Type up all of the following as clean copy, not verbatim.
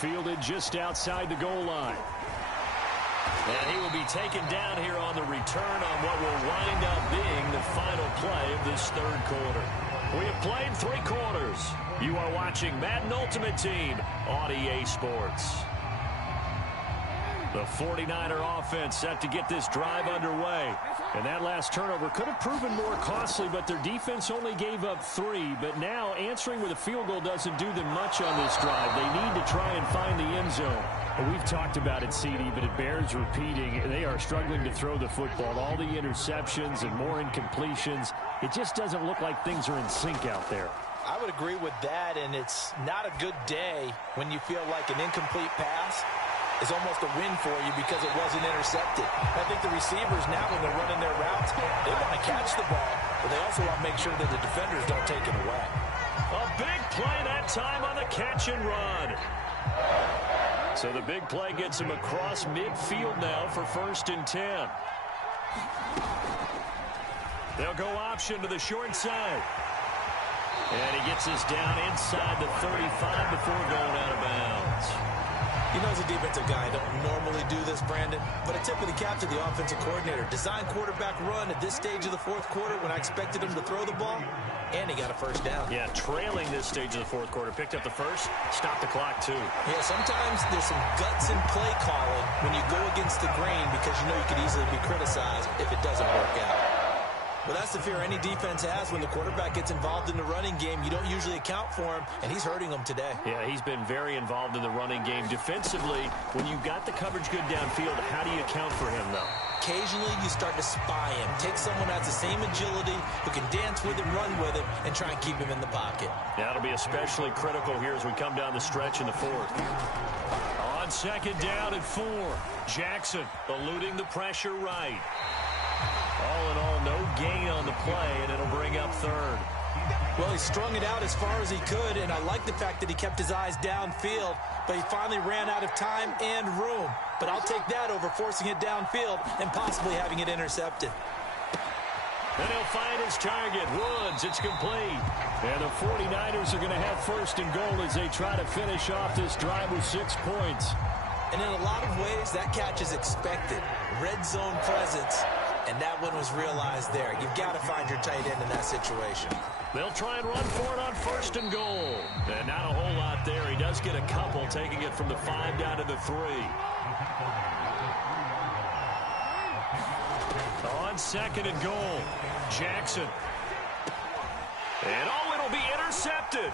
Fielded just outside the goal line. And he will be taken down here on the return on what will wind up being the final play of this third quarter. We have played 3 quarters. You are watching Madden Ultimate Team on EA Sports. The 49er offense set to get this drive underway. And that last turnover could have proven more costly, but their defense only gave up 3. But now answering with a field goal doesn't do them much on this drive. They need to try and find the end zone. Well, we've talked about it, CD, but it bears repeating. They are struggling to throw the football. All the interceptions and more incompletions. It just doesn't look like things are in sync out there. I would agree with that, and it's not a good day when you feel like an incomplete pass is almost a win for you because it wasn't intercepted. I think the receivers now, when they're running their routes, they want to catch the ball, but they also want to make sure that the defenders don't take it away. A big play that time on the catch and run. So the big play gets him across midfield now for 1st and 10. They'll go option to the short side. And he gets us down inside the 35 before going out of bounds. You know, as a defensive guy, I don't normally do this, Brandon, but I tip of the cap to the offensive coordinator. Design quarterback run at this stage of the fourth quarter when I expected him to throw the ball, and he got a first down. Yeah, trailing this stage of the fourth quarter. Picked up the first, stopped the clock, too. Yeah, sometimes there's some guts in play calling when you go against the grain because you know you could easily be criticized if it doesn't work out. Well, that's the fear any defense has when the quarterback gets involved in the running game. You don't usually account for him, and he's hurting them today. Yeah, he's been very involved in the running game. Defensively, when you've got the coverage good downfield, how do you account for him, though? Occasionally, you start to spy him. Take someone that has the same agility, who can dance with him, run with him, and try and keep him in the pocket. That'll be especially critical here as we come down the stretch in the fourth. On 2nd down and 4, Jackson eluding the pressure right. All in all, no gain on the play, and it'll bring up 3rd. Well, he strung it out as far as he could, and I like the fact that he kept his eyes downfield, but he finally ran out of time and room. But I'll take that over forcing it downfield and possibly having it intercepted. Then he'll find his target, Woods. It's complete. And the 49ers are going to have 1st and goal as they try to finish off this drive with 6 points. And in a lot of ways, that catch is expected. Red zone presence. And that one was realized there. You've got to find your tight end in that situation. They'll try and run for it on 1st and goal. And not a whole lot there. He does get a couple, taking it from the 5 down to the 3. On 2nd and goal, Jackson. And it'll be intercepted.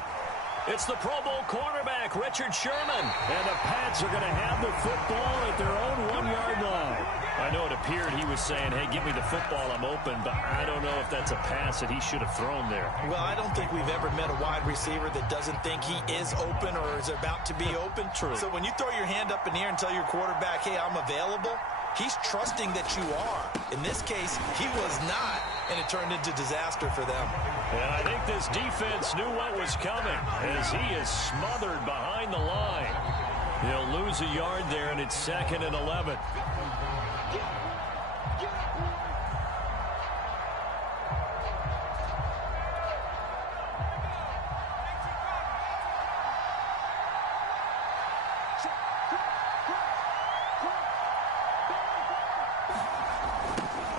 It's the Pro Bowl cornerback, Richard Sherman. And the Pats are going to have the football at their own 1-yard line. I know it appeared he was saying, hey, give me the football, I'm open, but I don't know if that's a pass that he should have thrown there. Well, I don't think we've ever met a wide receiver that doesn't think he is open or is about to be open. True. So when you throw your hand up in the air and tell your quarterback, hey, I'm available, he's trusting that you are. In this case, he was not, and it turned into disaster for them. And I think this defense knew what was coming as he is smothered behind the line. He'll lose a yard there, and it's 2nd and 11.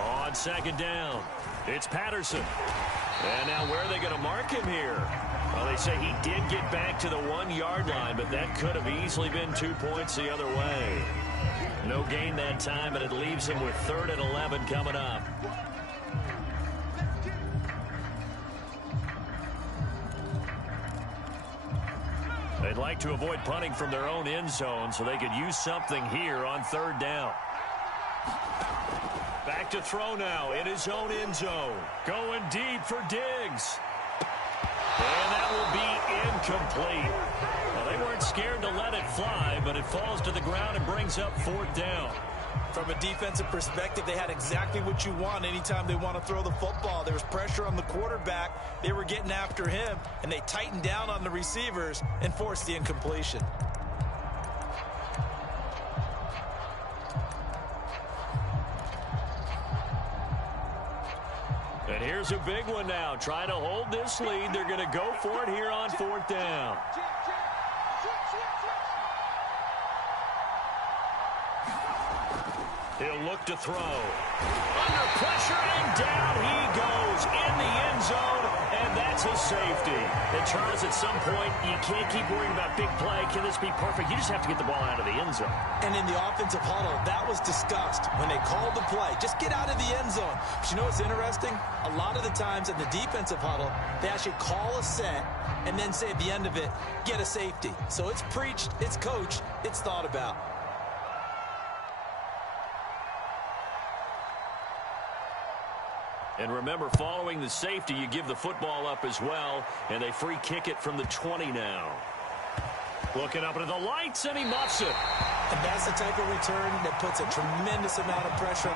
On 2nd down, it's Patterson. And now where are they going to mark him here? Well, they say he did get back to the 1-yard line, but that could have easily been 2 points the other way. No gain that time, and it leaves him with 3rd and 11 coming up. They'd like to avoid punting from their own end zone so they could use something here on 3rd down. Back to throw now in his own end zone. Going deep for Diggs. And that will be incomplete. Well, they weren't scared to let it fly, but it falls to the ground and brings up 4th down. From a defensive perspective, they had exactly what you want anytime they want to throw the football. There was pressure on the quarterback. They were getting after him, and they tightened down on the receivers and forced the incompletion. And here's a big one now. Trying to hold this lead. They're going to go for it here on 4th down. He'll look to throw. Under pressure, and down he goes in the end zone, and that's a safety. And Charles, at some point, you can't keep worrying about big play. Can this be perfect? You just have to get the ball out of the end zone. And in the offensive huddle, that was discussed when they called the play. Just get out of the end zone. But you know what's interesting? A lot of the times in the defensive huddle, they actually call a set and then say at the end of it, get a safety. So it's preached, it's coached, it's thought about. And remember, following the safety, you give the football up as well, and they free kick it from the 20 now. Looking up into the lights, and he muffs it. And that's the type of return that puts a tremendous amount of pressure